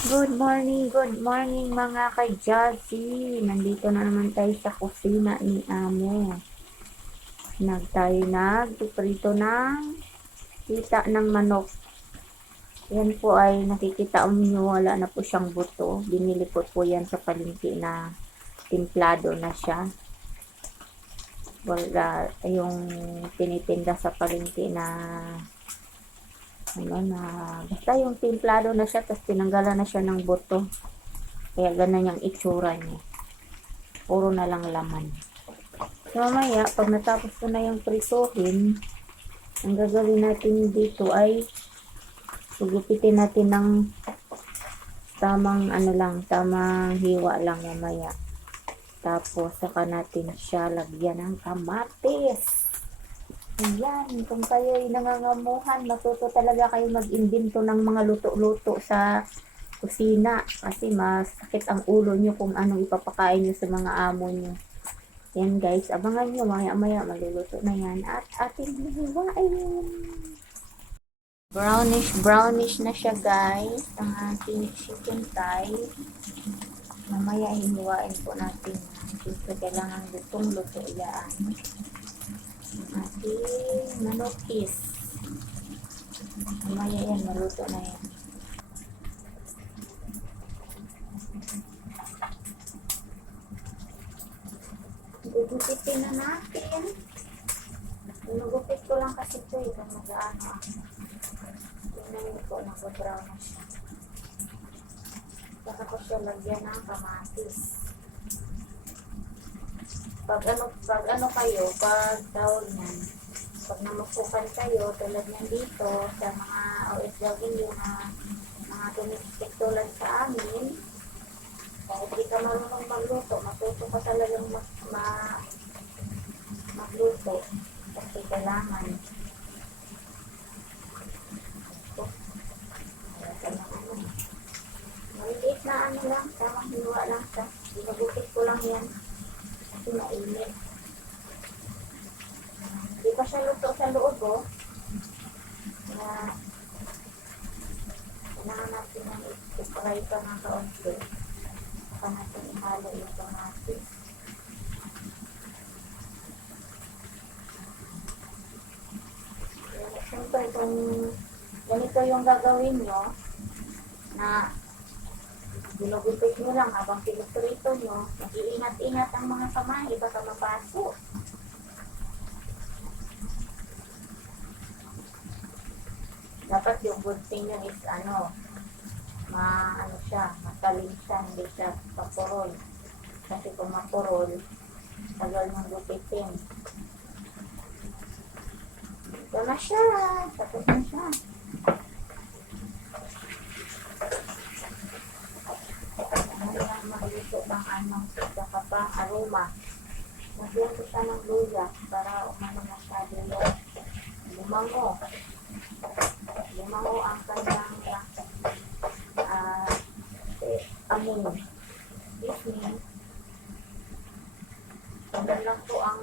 Good morning mga ka-Jazzy. Nandito na naman tayo sa kusina ni Amo. Nagprito ng kita ng manok. Yan po ay nakikita niyo wala na po siyang buto. Binili po yan sa palengke na timplado na siya. Wala yung tinitinda sa palengke na basta yung timplado na siya tapos tinanggalan na siya ng buto. Kaya ganun yung itsura niya. Puro na lang laman. So, mamaya, pag natapos ko na yung prituhin, ang gagawin natin dito ay sugupitin natin ng tamang tamang hiwa lang mamaya. Tapos, saka natin siya lagyan ng kamatis. Ayan, kung kayo ay nangangamuhan, matuto talaga kayo mag-imbento ng mga luto-luto sa kusina. Kasi mas sakit ang ulo nyo kung anong ipapakain nyo sa mga amo nyo. Yan guys, abangan nyo, maya-maya maluluto na yan. At ating hihiwain. Brownish na siya guys, ang ating chicken thigh. Mamaya hihiwain po natin. Siyempre kailangan lutong-luto yan. Ang ating manokis. Mamaya yan, maluto na yan. Gugupitin na natin. Inugupit ko lang kasi ito eh, kung mag-ano. Tingnan niyo po, nag-brown na siya. Saka ko siya lagyan ng kamatis. Pag tawag niyan, pag namukukan kayo, tulad niyan dito, sa mga OFW na mga domestic tulad sa amin, kahit di ka marunong magluto, matuto ka talagang magluto. Kasi kailangan. Maliliit na lang, tamang hiwa lang siya. Ginagupit ko lang yan. Kasi mainit. Di pa siya luto sa loob, oh. Na, kailangan natin ng i-fry pa ng kaunti. Saka natin ihalo yung kamatis. Siyempre, kung ganito yung gagawin nyo, na ginugupit nyo lang habang pinuprito nyo, mag-iingat-ingat ang mga kamay, baka mapaso. Dapat yung good thing nyo is matalim siya, hindi siya papurol. Kasi kung mapurol, tagal nang gupitin. Ito na siya, tapos na siya. Maglito ng saka pa aroma. Nagyan ko siya ng luya para masyado yung lumango. Lumango ang kanyang amoy. This means, ganun lang po ang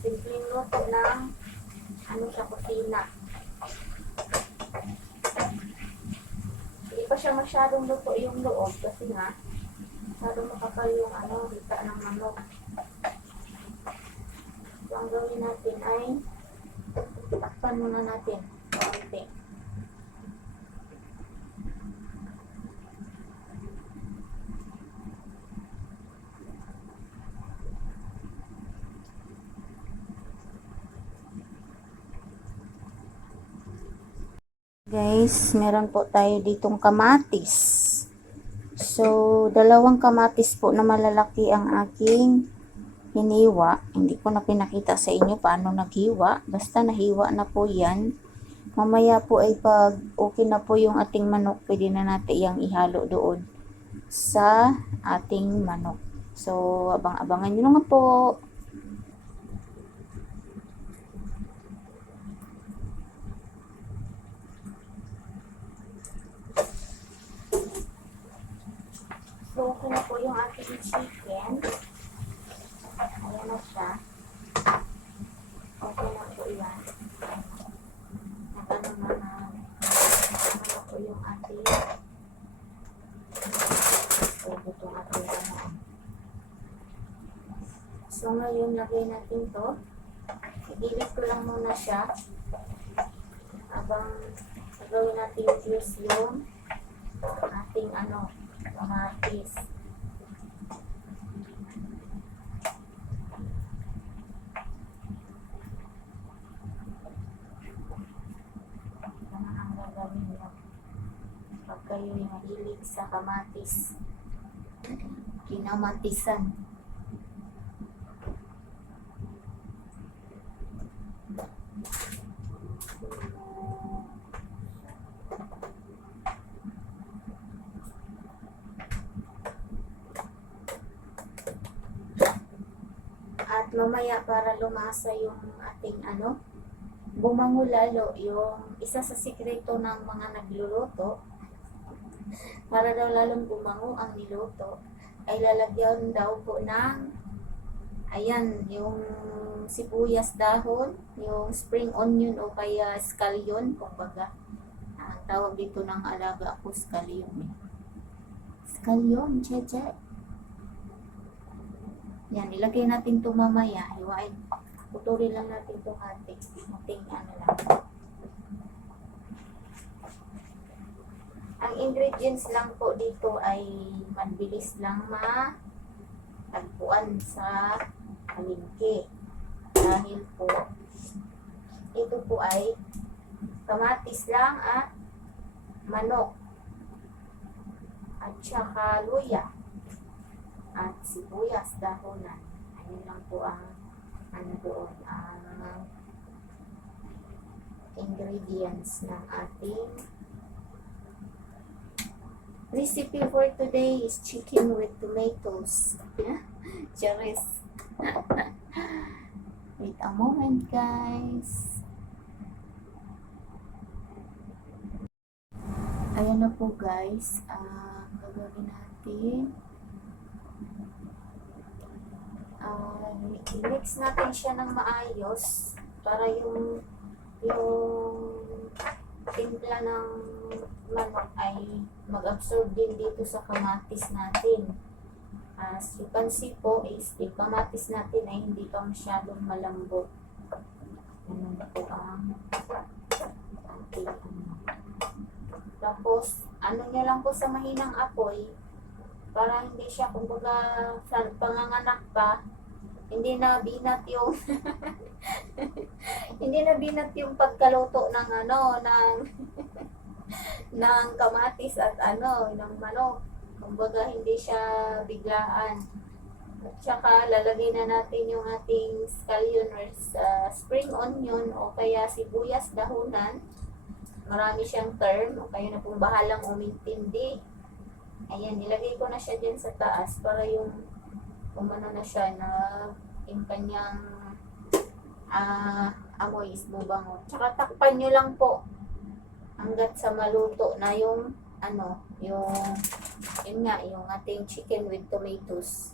simpleng luto ng sa kusina. Hindi pa siya masyadong luto yung loob kasi nga masyadong makapal yung hita ng manok. So, ang gawin natin ay takpan muna natin konti. Guys, meron po tayo ditong kamatis. So, dalawang kamatis po na malalaki ang aking hiniwa. Hindi ko na pinakita sa inyo paano naghiwa. Basta nahiwa na po yan. Mamaya po ay pag okay na po yung ating manok, pwede na natin yung ihalo doon sa ating manok. So, abang-abangan nyo nga po. So, okay na po yung ating chicken. Ayan na siya. Okay na po yan. Ano po yung ating So, ngayon, lagay natin to. Igilid ko lang muna siya. Habang gagawin natin juice yung ating kamatis. Ano ang gagawin nyo pag kayo mahilig sa kamatis? Kinamatisan. At mamaya para lumasa yung ating bumango lalo yung isa sa sikreto ng mga nagluluto, para daw lalong bumango ang niluto, ay lalagyan daw po ng yung sibuyas dahon, yung spring onion o kaya scallion, kumbaga. Ang tawag dito ng alaga ko, scallion. Scallion, cheche. Yan, ilagay natin ito mamaya. Hiwain. Puturin lang natin ito hati. Ating lang. Ang ingredients lang po dito ay mabilis lang matagpuan sa palengke. Dahil po, ito po ay kamatis lang at manok. At saka luya. At sibuyas, dahonan. Ayun lang po ang doon, ang ingredients ng ating recipe for today is chicken with tomatoes. Charis. Wait a moment, guys. Ayan na po, guys. Gagawin natin. I-mix natin siya ng maayos para yung timpla ng manok ay mag-absorb din dito sa kamatis natin. As you can see po is yung kamatis natin ay hindi pa masyadong malambot. Ganun po ang ating Tapos, nyo lang po sa mahinang apoy para hindi siya, kumbaga, sa panganganak pa, hindi na binat yung hindi na binat yung pagkaluto ng ng kamatis at ng manok. Kumbaga hindi siya biglaan. At saka lalagay na natin yung ating scallion or spring onion o kaya sibuyas dahunan. Marami siyang term o kaya na pong bahalang umintindi. Ayan, nilagay ko na siya dyan sa taas para yung na siya na yung kanyang amoy is bubango. Tsaka takpan nyo lang po hanggat sa maluto na yung yung ating chicken with tomatoes.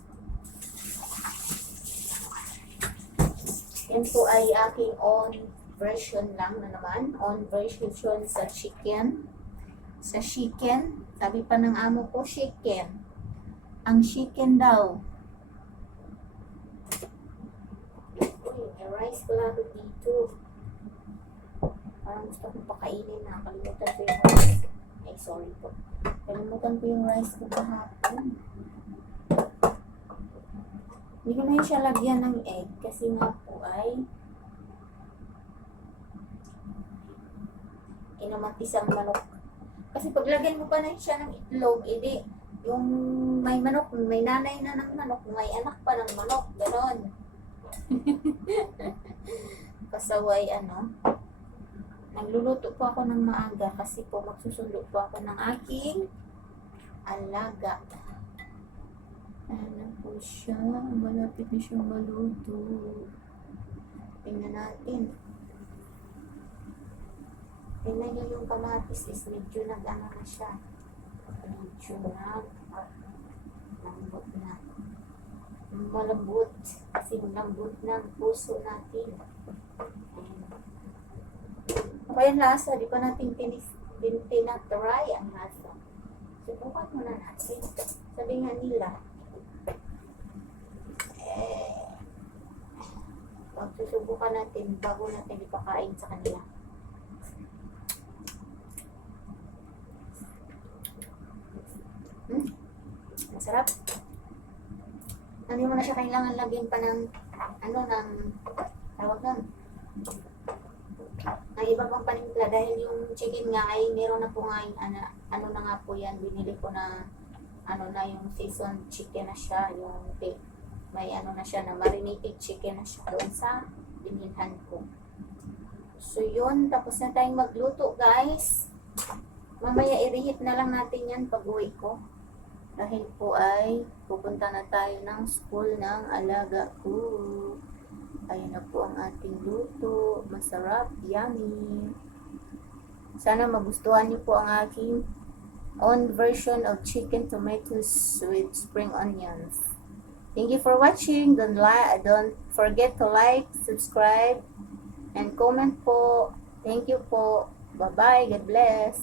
Yan po ay aking own version lang na naman. Own version sa chicken. Sa chicken, sabi pa ng amo ko, chicken. Ang chicken daw. May rice plato dito. Parang gusto kong pakainin na. Kalimutan ko yung rice. Ay, sorry po. Kalimutan ko yung rice ko kahapon. Hindi ko na siya lagyan ng egg kasi nga po ay kinamatisang manok. Kasi paglagyan mo pa na siya ng itlog, edi yung may manok, may nanay na ng manok, may anak pa ng manok, gano'n. Pasaway nagluluto po ako ng maaga kasi po magsusundo po ako ng aking alaga. Ano po siya, malapit na siyang maluto. Tingnan natin. Tingnan nyo yung kamatis is medyo na siya. Medyo lambot na. Malambot. Kasi malambot ng puso natin. Ako yung lasa, di pa natin tinatry ang lasa. Subukan muna natin. Sabi nga nila, Susubukan natin bago natin ipakain sa kanila. Masarap. Hindi mo na siya kailangan lagyan pa ng ng tawag nun. Ang iba pang panimpla dahil yung chicken nga ay meron na po nga yung ano na nga po yan, binili ko na na yung seasoned chicken na siya, yung may na siya na marinated chicken na siya doon sa binilhan ko. So yun, tapos na tayong magluto guys. Mamaya i-reheat na lang natin yan pag uwi ko. Dahil po ay pupunta na tayo ng school ng alaga ko. Ayun na po ang ating luto. Masarap, yummy. Sana magustuhan niyo po ang aking own version of chicken tomatoes with spring onions. Thank you for watching. Don't forget to like, subscribe, and comment po. Thank you po. Bye-bye. God bless.